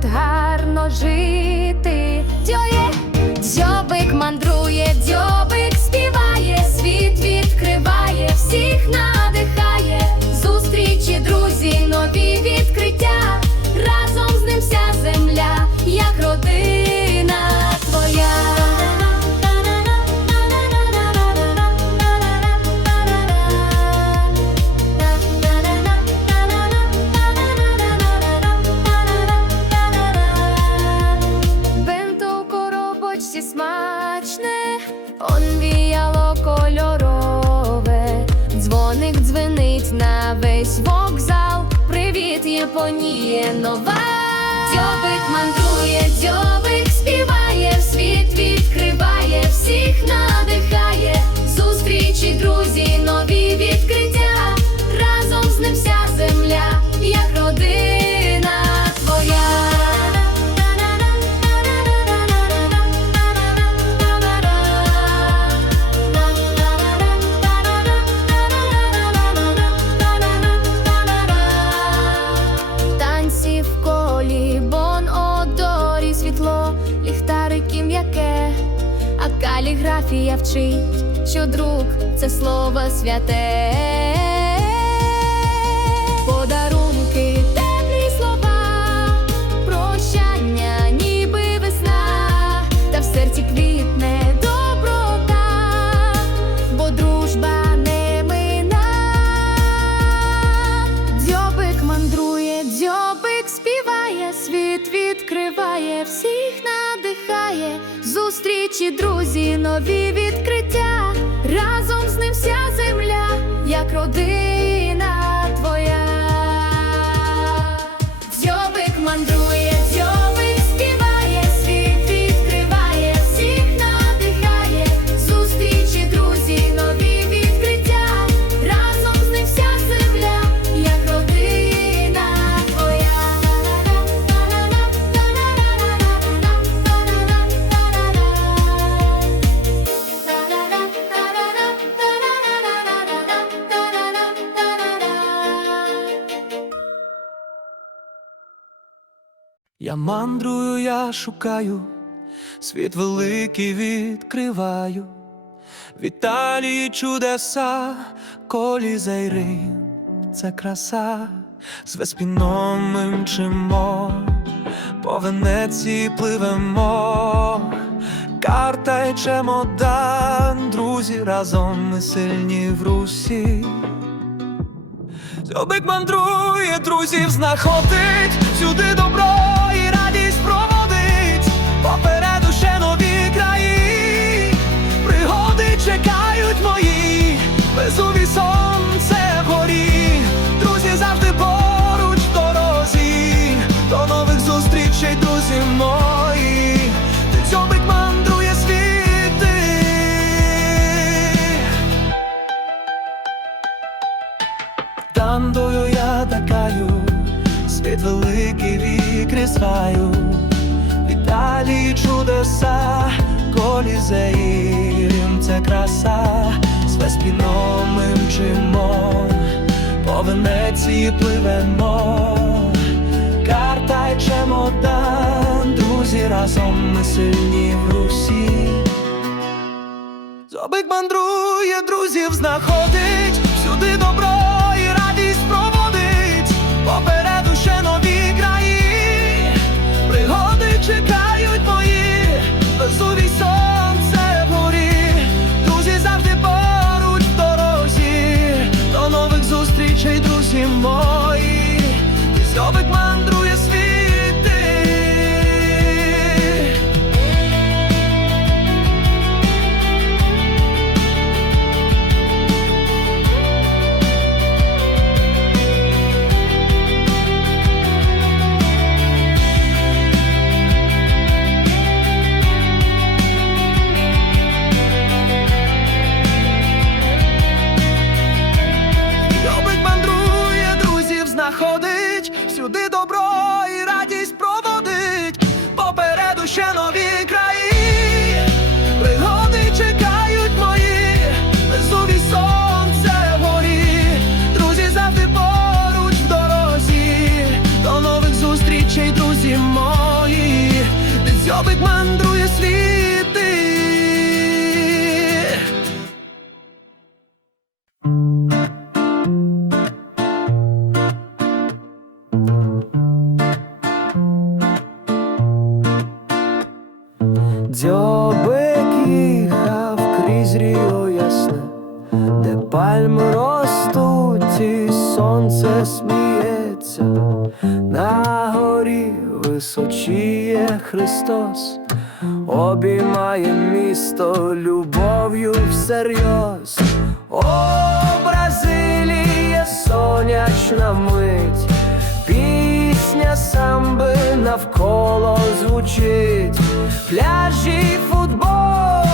тут гарно жити. Нова. Дзьобик мандрує, дзьобик співає, світ відкриває, всіх надихає, зустрічі, друзі, нові каліграфія вчить, що друг це слово святе. Друзі, нові відкриття. Разом з ним вся земля, як родина мандрую, я шукаю, світ великий відкриваю, в Італії чудеса, колізей Рим це краса, з Веспіном ми мчимо, по Венеції пливемо, карта й чемодан, друзі, разом ми сильні в Русі. Зьобик мандрує, друзів знаходить, всюди добро світ великий вікрізь раю, в Італії чудеса, колізеї, Рим це краса, з Веспіном ми мчимо, по Венеції пливемо, карта й чемодан, друзі, разом ми сильні в Русі. Зобик мандрує, друзів знаходить, всюди добро і радість проводить, ocean величіє Христос, обіймає місто любов'ю всерйоз. О, Бразилія, сонячна мить, пісня самби навколо звучить, пляжі, футбол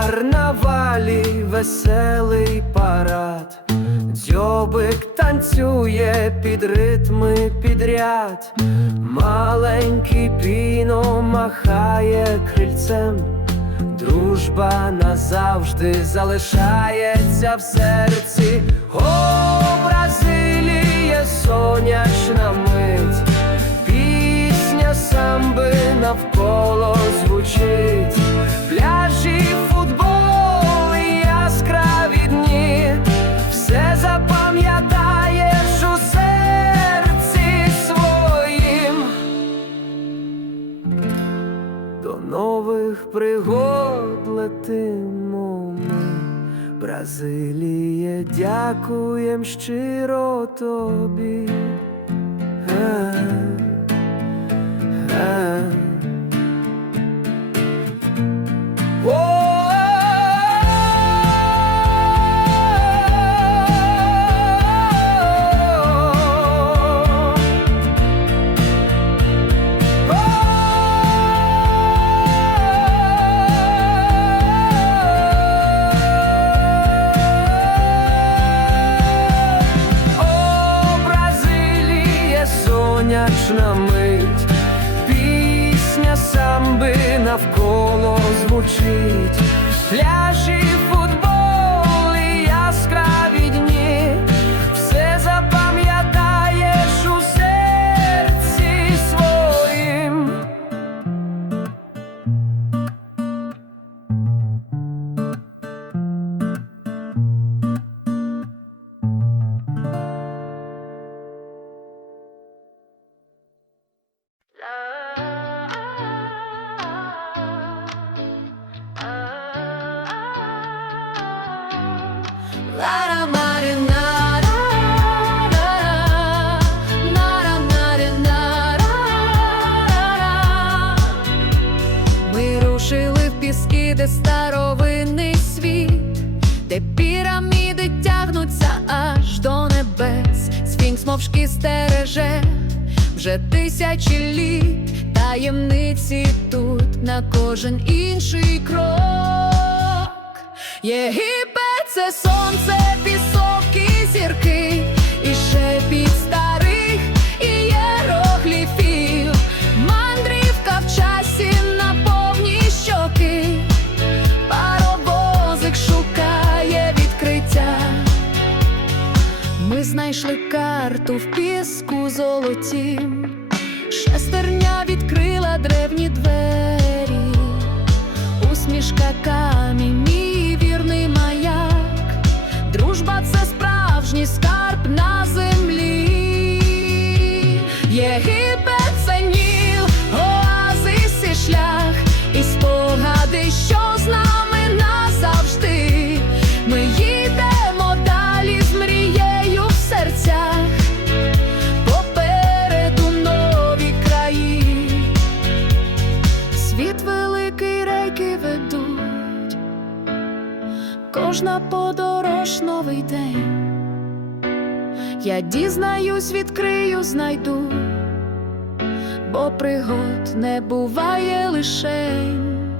карнавалі веселий парад, дзьобик танцює під ритми підряд, маленький піно махає крильцем, дружба назавжди залишається в серці. О, Бразилія, сонячна мить. Пісня самби навколо звучить, летимо ми, Бразиліє, дякуєм щиро тобі. А -а звучить, пляжі, кожен інший крок. Єгипет це сонце, пісок і зірки, і шепіт старих ієрогліфів, мандрівка в часі на повні щоки, паровозик шукає відкриття. Ми знайшли карту в піску золотім, kkk кожна подорож новий день. Я дізнаюсь, відкрию, знайду, бо пригод не буває лишень.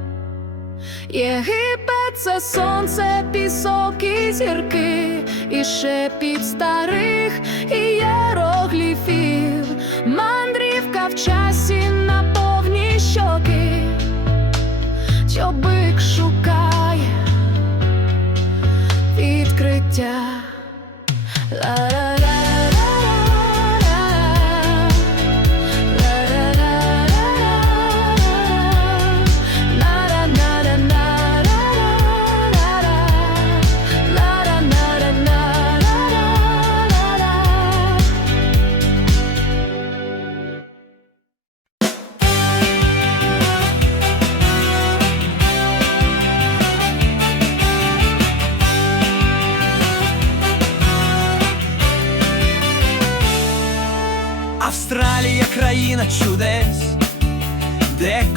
Єгипет це сонце, пісок і зірки, і шепіт старих ієрогліфів, мандрівка відкриття.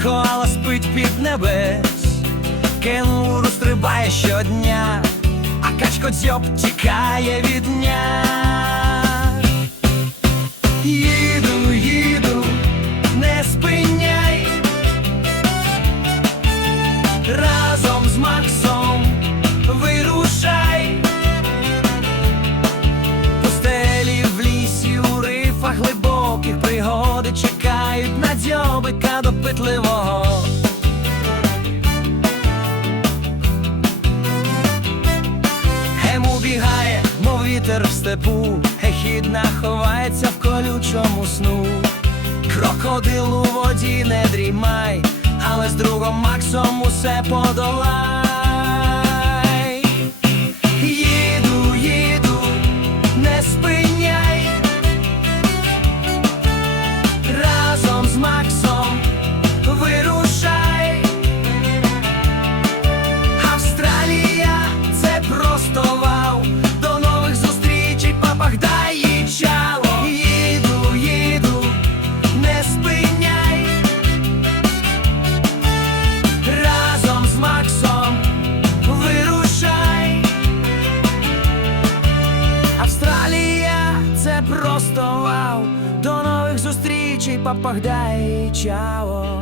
Коала спить під небес, кенгуру стрибає щодня, а качко дзьоб тікає від дня. Їду, їду, не спиняй. Степу, ехідна ховається в колючому сну. Крокодил у воді не дрімай, але з другом Максом усе подолай. Папах, дай чао.